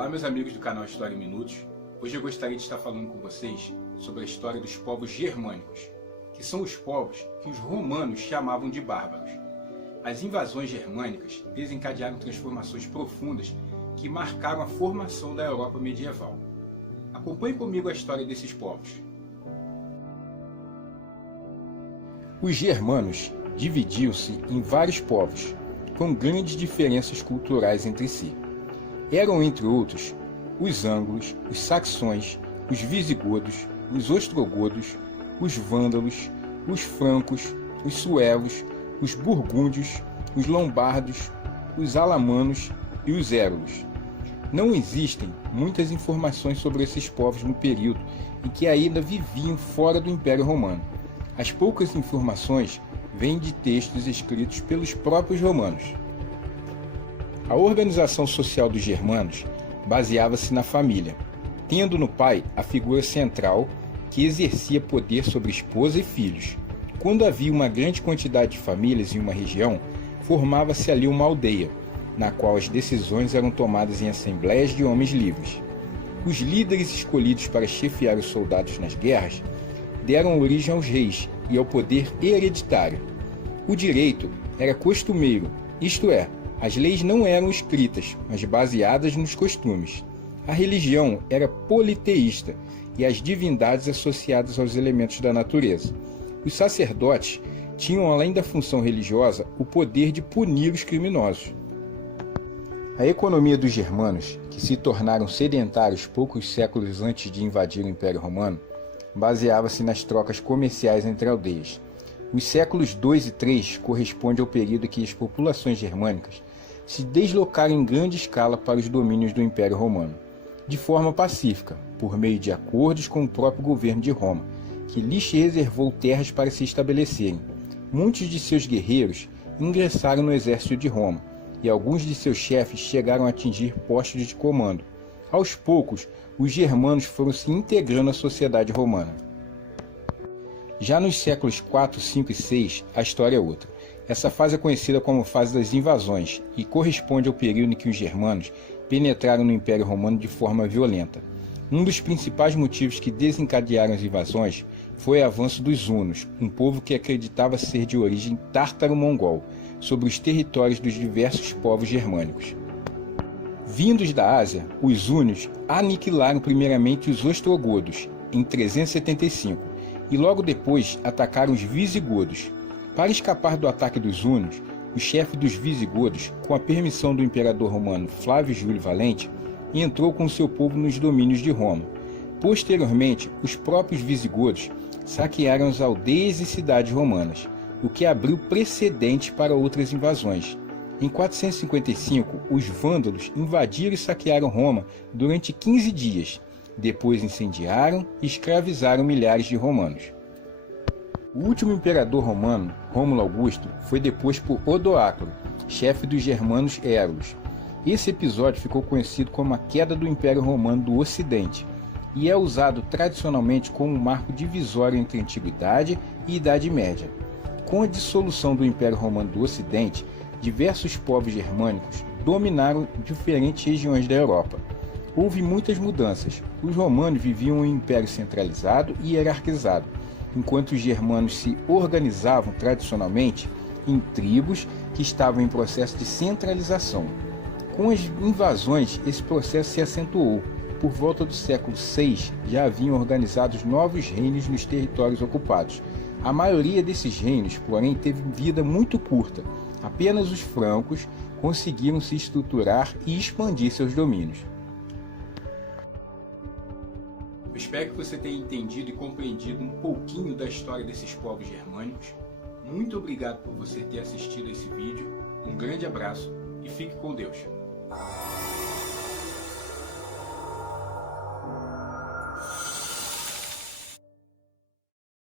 Olá meus amigos do canal História em Minutos. Hoje eu gostaria de estar falando com vocês sobre a história dos povos germânicos, que são os povos que os romanos chamavam de bárbaros. As invasões germânicas desencadearam transformações profundas que marcaram a formação da Europa medieval. Acompanhe comigo a história desses povos. Os germanos dividiam-se em vários povos, com grandes diferenças culturais entre si. Eram, entre outros, os ângulos, os saxões, os visigodos, os ostrogodos, os vândalos, os francos, os suevos, os burgúndios, os lombardos, os alamanos e os érulos. Não existem muitas informações sobre esses povos no período em que ainda viviam fora do Império Romano. As poucas informações vêm de textos escritos pelos próprios romanos. A organização social dos germanos baseava-se na família, tendo no pai a figura central que exercia poder sobre esposa e filhos. Quando havia uma grande quantidade de famílias em uma região, formava-se ali uma aldeia, na qual as decisões eram tomadas em assembleias de homens livres. Os líderes escolhidos para chefiar os soldados nas guerras deram origem aos reis e ao poder hereditário. O direito era costumeiro, isto é, as leis não eram escritas, mas baseadas nos costumes. A religião era politeísta e as divindades associadas aos elementos da natureza. Os sacerdotes tinham, além da função religiosa, o poder de punir os criminosos. A economia dos germanos, que se tornaram sedentários poucos séculos antes de invadir o Império Romano, baseava-se nas trocas comerciais entre aldeias. Os séculos 2 e 3 correspondem ao período em que as populações germânicas se deslocaram em grande escala para os domínios do Império Romano, de forma pacífica, por meio de acordos com o próprio governo de Roma, que lhes reservou terras para se estabelecerem. Muitos de seus guerreiros ingressaram no exército de Roma, e alguns de seus chefes chegaram a atingir postos de comando. Aos poucos, os germanos foram se integrando à sociedade romana. Já nos séculos 4, 5 e 6, a história é outra. Essa fase é conhecida como fase das invasões e corresponde ao período em que os germanos penetraram no Império Romano de forma violenta. Um dos principais motivos que desencadearam as invasões foi o avanço dos hunos, um povo que acreditava ser de origem tártaro-mongol, sobre os territórios dos diversos povos germânicos. Vindos da Ásia, os hunos aniquilaram primeiramente os ostrogodos, em 375, e logo depois atacaram os visigodos. Para escapar do ataque dos hunos, o chefe dos visigodos, com a permissão do imperador romano Flávio Júlio Valente, entrou com seu povo nos domínios de Roma. Posteriormente, os próprios visigodos saquearam as aldeias e cidades romanas, o que abriu precedente para outras invasões. Em 455, os vândalos invadiram e saquearam Roma durante 15 dias. Depois incendiaram e escravizaram milhares de romanos. O último imperador romano, Rômulo Augusto, foi deposto por Odoacro, chefe dos germanos érulos. Esse episódio ficou conhecido como a queda do Império Romano do Ocidente e é usado tradicionalmente como um marco divisório entre a Antiguidade e Idade Média. Com a dissolução do Império Romano do Ocidente, diversos povos germânicos dominaram diferentes regiões da Europa. Houve muitas mudanças. Os romanos viviam em um império centralizado e hierarquizado, enquanto os germanos se organizavam tradicionalmente em tribos que estavam em processo de centralização. Com as invasões, esse processo se acentuou. Por volta do século VI, já haviam organizados novos reinos nos territórios ocupados. A maioria desses reinos, porém, teve vida muito curta. Apenas os francos conseguiram se estruturar e expandir seus domínios. Eu espero que você tenha entendido e compreendido um pouquinho da história desses povos germânicos. Muito obrigado por você ter assistido esse vídeo. Um grande abraço e fique com Deus.